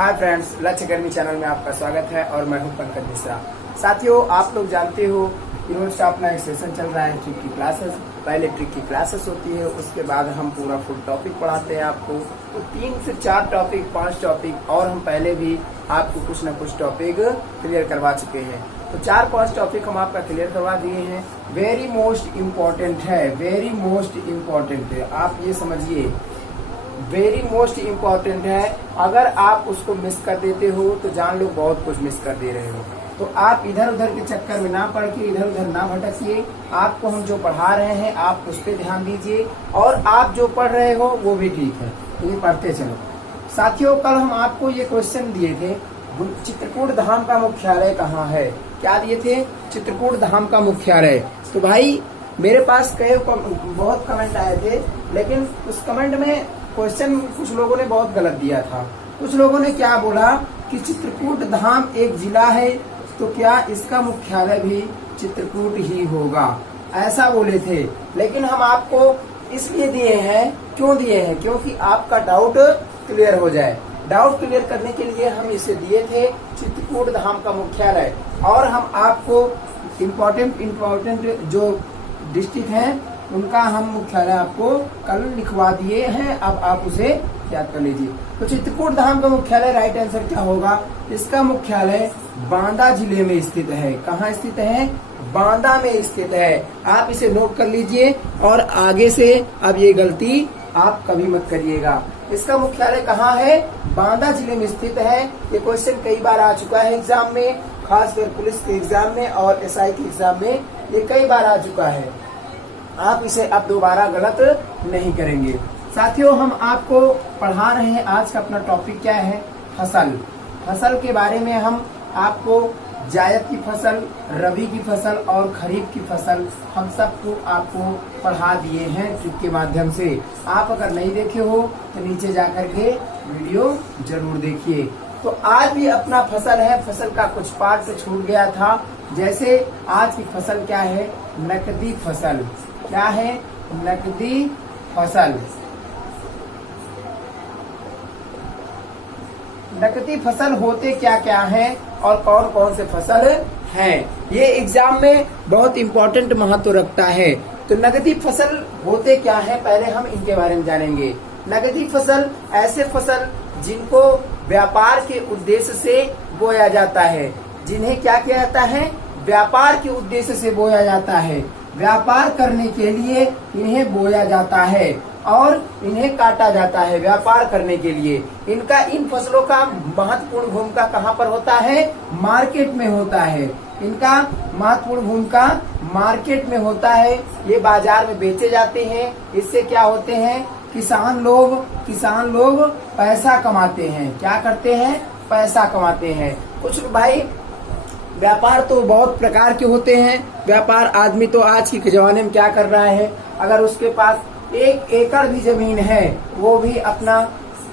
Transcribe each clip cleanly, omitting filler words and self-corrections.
Hi friends, लक्ष्य academy channel में आपका स्वागत है और मैं हूं पंकज मिश्रा। साथियों, आप लोग जानते हो रोज का अपना एक सेशन चल रहा है ट्रिक की क्लासेस। पहले ट्रिक की क्लासेस होती है, उसके बाद हम पूरा फुल टॉपिक पढ़ाते हैं आपको। तो 3 से 4 टॉपिक, 5 टॉपिक और हम पहले भी आपको कुछ न कुछ टॉपिक क्लियर करवा चुके हैं। तो 4-5 टॉपिक हम आपका क्लियर करवा दिए हैं। वेरी मोस्ट इम्पोर्टेंट है, वेरी मोस्ट इम्पोर्टेंट है, आप ये समझिए, वेरी मोस्ट इम्पोर्टेंट है। अगर आप उसको मिस कर देते हो तो जान लो बहुत कुछ मिस कर दे रहे हो। तो आप इधर उधर के चक्कर में ना पड़ के इधर उधर ना भटकिए। आपको हम जो पढ़ा रहे हैं आप उस पर ध्यान दीजिए, और आप जो पढ़ रहे हो वो भी ठीक है, तो ये पढ़ते चलो। साथियों, कल हम आपको ये क्वेश्चन दिए थे, चित्रकूट धाम का मुख्यालय कहाँ है। क्या दिए थे? चित्रकूट धाम का मुख्यालय। तो भाई मेरे पास बहुत कमेंट आए थे, लेकिन उस कमेंट में क्वेश्चन कुछ लोगों ने बहुत गलत दिया था। कुछ लोगों ने क्या बोला कि चित्रकूट धाम एक जिला है, तो क्या इसका मुख्यालय भी चित्रकूट ही होगा, ऐसा बोले थे। लेकिन हम आपको इसलिए दिए हैं, क्यों दिए हैं? क्योंकि आपका डाउट क्लियर हो जाए। डाउट क्लियर करने के लिए हम इसे दिए थे, चित्रकूट धाम का मुख्यालय। और हम आपको इम्पोर्टेंट जो डिस्ट्रिक्ट हैं उनका हम मुख्यालय आपको कल लिखवा दिए हैं। अब आप उसे याद कर लीजिए। तो चित्रकूट धाम का मुख्यालय, राइट आंसर क्या होगा? इसका मुख्यालय बांदा जिले में स्थित है। कहाँ स्थित है? बांदा में स्थित है। आप इसे नोट कर लीजिए और आगे से अब ये गलती आप कभी मत करिएगा। इसका मुख्यालय कहाँ है? बांदा जिले में स्थित है। ये क्वेश्चन कई बार आ चुका है एग्जाम में, खासकर पुलिस के एग्जाम में और SI के एग्जाम में ये कई बार आ चुका है। आप इसे अब दोबारा गलत नहीं करेंगे। साथियों, हम आपको पढ़ा रहे हैं, आज का अपना टॉपिक क्या है? फसल। फसल के बारे में हम आपको जायद की फसल, रबी की फसल और खरीफ की फसल हम सबको आपको पढ़ा दिए हैं ट्रिक के माध्यम से। आप अगर नहीं देखे हो तो नीचे जाकर के वीडियो जरूर देखिए। तो आज भी अपना फसल है, फसल का कुछ पार्ट छूट गया था। जैसे आज की फसल क्या है? नकदी फसल। क्या है? नकदी फसल। नकदी फसल होते क्या क्या हैं और कौन कौन से फसल हैं, ये एग्जाम में बहुत इम्पोर्टेंट महत्व रखता है। तो नकदी फसल होते क्या है, पहले हम इनके बारे में जानेंगे। नकदी फसल ऐसे फसल जिनको व्यापार के उद्देश्य से बोया जाता है। जिन्हें क्या किया जाता है? व्यापार के उद्देश्य से बोया जाता है। व्यापार करने के लिए इन्हें बोया जाता है और इन्हें काटा जाता है व्यापार करने के लिए। इन फसलों का महत्वपूर्ण भूमिका कहाँ पर होता है? मार्केट में होता है। इनका महत्वपूर्ण भूमिका मार्केट में होता है। ये बाजार में बेचे जाते हैं। इससे क्या होते हैं? किसान लोग पैसा कमाते हैं। क्या करते हैं? पैसा कमाते हैं। कुछ भाई व्यापार तो बहुत प्रकार के होते हैं। व्यापार आदमी तो आज के जमाने में क्या कर रहा है, अगर उसके पास 1 एकड़ भी जमीन है वो भी अपना,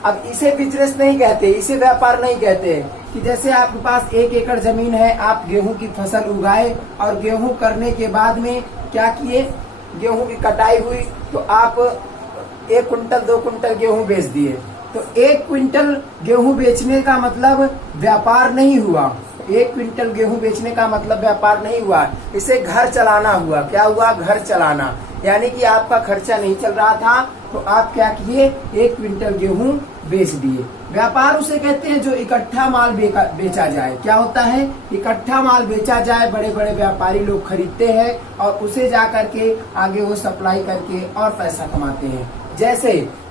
अब इसे बिजनेस नहीं कहते, इसे व्यापार नहीं कहते। कि जैसे आपके पास 1 एकड़ जमीन है, आप गेहूं की फसल उगाए और गेहूं करने के बाद में क्या किए? गेहूं की कटाई हुई तो आप 1 कुंटल 2 कुंटल गेहूं बेच दिए। तो 1 क्विंटल गेहूं बेचने का मतलब व्यापार नहीं हुआ। 1 क्विंटल गेहूं बेचने का मतलब व्यापार नहीं हुआ, इसे घर चलाना हुआ। क्या हुआ? घर चलाना। यानी कि आपका खर्चा नहीं चल रहा था तो आप क्या किए? 1 क्विंटल गेहूं बेच दिए। व्यापार उसे कहते हैं जो इकट्ठा माल बेचा जाए। क्या होता है? इकट्ठा माल बेचा जाए, बड़े बड़े व्यापारी लोग खरीदते हैं और उसे जा करके आगे वो सप्लाई करके और पैसा कमाते हैं।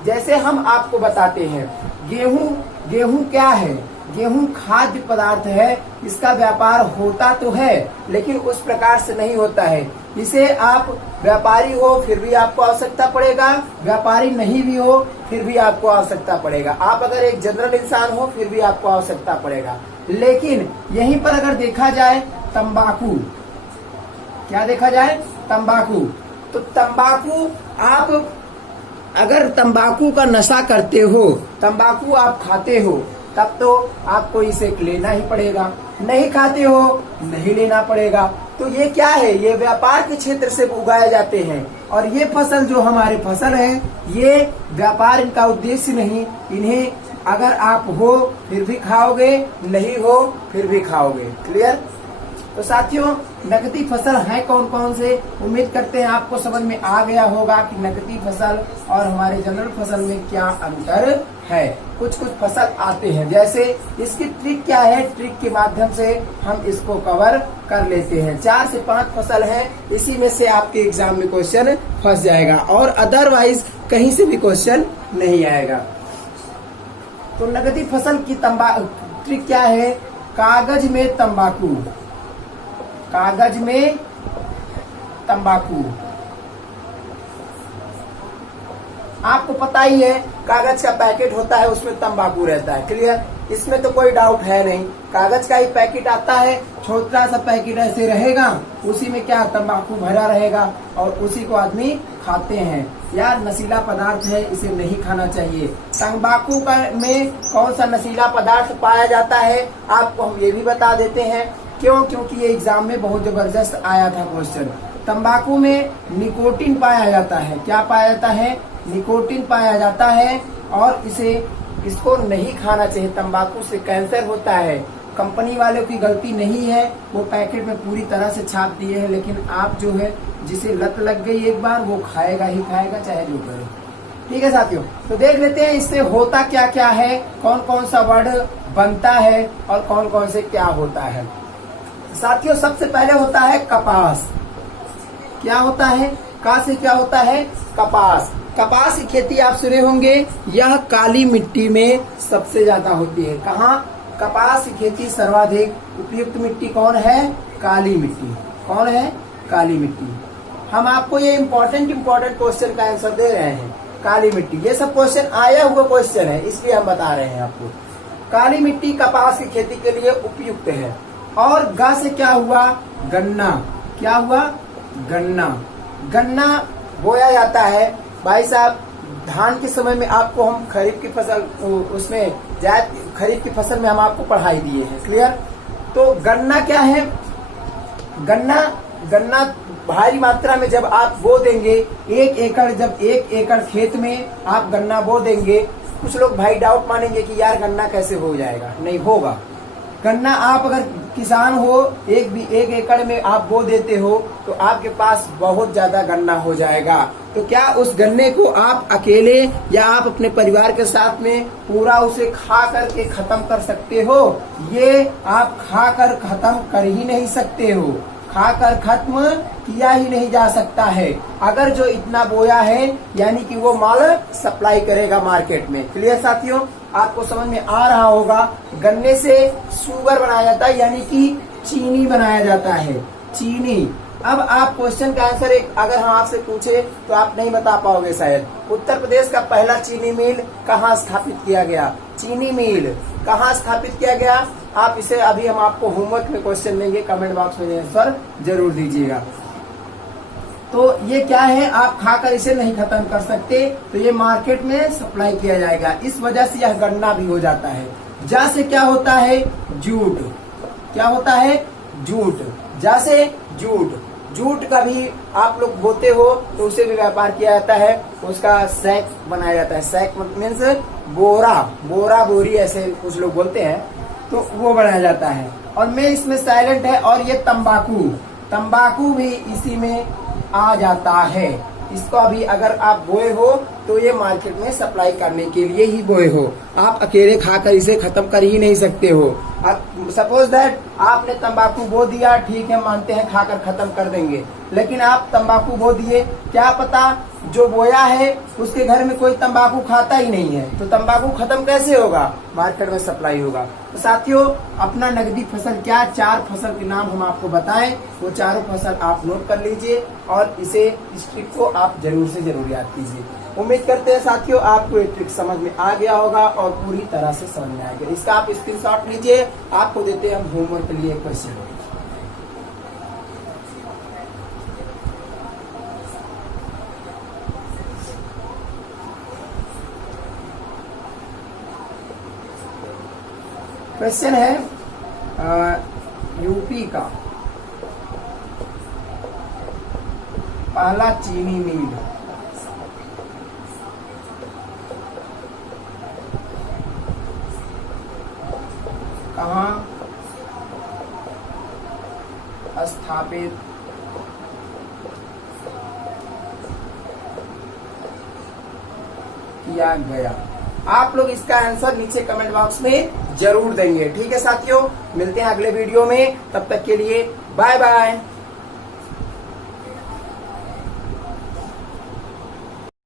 जैसे हम आपको बताते हैं, गेहूं क्या है? गेहूं खाद्य पदार्थ है। इसका व्यापार होता तो है लेकिन उस प्रकार से नहीं होता है। इसे आप व्यापारी हो फिर भी आपको आवश्यकता पड़ेगा, व्यापारी नहीं भी हो फिर भी आपको आवश्यकता पड़ेगा। आप अगर एक जनरल इंसान हो फिर भी आपको आवश्यकता पड़ेगा। लेकिन यहीं पर अगर देखा जाए तंबाकू, क्या देखा जाए? तंबाकू। तो तंबाकू, आप अगर तंबाकू का नशा करते हो, तंबाकू आप खाते हो, तब तो आपको इसे लेना ही पड़ेगा। नहीं खाते हो, नहीं लेना पड़ेगा। तो ये क्या है? ये व्यापार के क्षेत्र से उगाए जाते हैं। और ये फसल जो हमारे फसल है, ये व्यापार इनका उद्देश्य नहीं, इन्हें अगर आप हो फिर भी खाओगे, नहीं हो फिर भी खाओगे। क्लियर? तो साथियों, नकदी फसल है कौन कौन से? उम्मीद करते हैं आपको समझ में आ गया होगा कि नकदी फसल और हमारे जनरल फसल में क्या अंतर है। कुछ कुछ फसल आते हैं, जैसे इसकी ट्रिक क्या है, ट्रिक के माध्यम से हम इसको कवर कर लेते हैं। 4 से 5 फसल है, इसी में से आपके एग्जाम में क्वेश्चन फंस जाएगा और अदरवाइज कहीं से भी क्वेश्चन नहीं आएगा। तो नकदी फसल की ट्रिक क्या है? कागज में तंबाकू, कागज में तंबाकू। आपको पता ही है, कागज का पैकेट होता है, उसमें तंबाकू रहता है। क्लियर? इसमें तो कोई डाउट है नहीं। कागज का ही पैकेट आता है, छोटा सा पैकेट ऐसे रहेगा, उसी में क्या तंबाकू भरा रहेगा और उसी को आदमी खाते हैं। यार नशीला पदार्थ है, इसे नहीं खाना चाहिए। तंबाकू में कौन सा नशीला पदार्थ पाया जाता है आपको हम ये भी बता देते हैं। क्यों? क्योंकि ये एग्जाम में बहुत जबरदस्त आया था क्वेश्चन। तंबाकू में निकोटीन पाया जाता है। क्या पाया जाता है? निकोटीन पाया जाता है और इसको नहीं खाना चाहिए। तंबाकू से कैंसर होता है। कंपनी वालों की गलती नहीं है, वो पैकेट में पूरी तरह से छाप दिए हैं, लेकिन आप जो है जिसे लत लग गई एक बार, वो खाएगा ही खाएगा, चाहे जो करे। ठीक है साथियों, तो देख लेते हैं इससे होता क्या क्या है, कौन कौन सा वर्ड बनता है और कौन कौन से क्या होता है। साथियों, सबसे पहले होता है कपास। क्या होता है? का से क्या होता है? कपास। कपास की खेती आप सुने होंगे, यह काली मिट्टी में सबसे ज्यादा होती है। कहाँ? कपास की खेती सर्वाधिक उपयुक्त मिट्टी कौन है? काली मिट्टी। कौन है? काली मिट्टी। हम आपको ये इम्पोर्टेंट क्वेश्चन का आंसर दे रहे हैं। काली मिट्टी, ये सब क्वेश्चन आया हुआ क्वेश्चन है, इसलिए हम बता रहे हैं आपको। काली मिट्टी कपास की खेती के लिए उपयुक्त है। और गा से क्या हुआ? गन्ना। क्या हुआ? गन्ना। गन्ना बोया जाता है भाई साहब। धान के समय में आपको हम खरीफ की फसल, उसमें खरीफ की फसल में हम आपको पढ़ाई दिए हैं। क्लियर? तो गन्ना क्या है? गन्ना भारी मात्रा में जब आप बो देंगे, 1 एकड़, जब 1 एकड़ खेत में आप गन्ना बो देंगे, कुछ लोग भाई डाउट मानेंगे कि यार गन्ना कैसे हो जाएगा। नहीं होगा। गन्ना आप अगर किसान हो, एक एकड़ में आप बो देते हो, तो आपके पास बहुत ज्यादा गन्ना हो जाएगा। तो क्या उस गन्ने को आप अकेले या आप अपने परिवार के साथ में पूरा उसे खा करके खत्म कर सकते हो? ये आप खा कर खत्म कर ही नहीं सकते हो, खाकर खत्म किया ही नहीं जा सकता है। अगर जो इतना बोया है, यानी कि वो माल सप्लाई करेगा मार्केट में। क्लियर साथियों? आपको समझ में आ रहा होगा। गन्ने से शुगर बनाया जाता है, यानी कि चीनी बनाया जाता है। चीनी। अब आप क्वेश्चन का आंसर अगर हम आपसे पूछे तो आप नहीं बता पाओगे शायद। उत्तर प्रदेश का पहला चीनी मिल कहाँ स्थापित किया गया? चीनी मिल कहाँ स्थापित किया गया? आप इसे अभी हम आपको होमवर्क में क्वेश्चन देंगे, कमेंट बॉक्स में आंसर जरूर दीजिएगा। तो ये क्या है? आप खाकर इसे नहीं खत्म कर सकते, तो ये मार्केट में सप्लाई किया जाएगा। इस वजह से यह गन्ना भी हो जाता है। जा से क्या होता है? जूट। क्या होता है? जूट। जा से जूट। जूट का भी आप लोग बोते हो तो उसे भी व्यापार किया जाता है, उसका सैक बनाया जाता है। सैक मीन्स बोरा, बोरी ऐसे कुछ लोग बोलते हैं, तो वो बनाया जाता है। और मैं इसमें साइलेंट है। और ये तंबाकू भी इसी में आ जाता है। इसको अभी अगर आप बोए हो तो ये मार्केट में सप्लाई करने के लिए ही बोए हो, आप अकेले खाकर इसे खत्म कर ही नहीं सकते हो। सपोज दैट आपने तंबाकू बो दिया, ठीक है, मानते हैं खाकर खत्म कर देंगे, लेकिन आप तंबाकू बो दिए, क्या पता जो बोया है उसके घर में कोई तंबाकू खाता ही नहीं है, तो तंबाकू खत्म कैसे होगा? मार्केट में सप्लाई होगा। तो साथियों, अपना नकदी फसल क्या, 4 फसल के नाम हम आपको बताएं, वो चारों फसल आप नोट कर लीजिए और इस ट्रिक को आप जरूर से जरूर याद कीजिए। उम्मीद करते हैं साथियों आपको ये ट्रिक समझ में आ गया होगा और पूरी तरह से समझ में आएगा। इसका आप स्क्रीनशॉट लीजिए, आपको देते हैं हम होमवर्क के लिए क्वेश्चन। क्वेश्चन है यूपी का पहला चीनी मिल स्थापित किया गया। आप लोग इसका आंसर नीचे कमेंट बॉक्स में जरूर देंगे। ठीक है साथियों, मिलते हैं अगले वीडियो में, तब तक के लिए बाय बाय।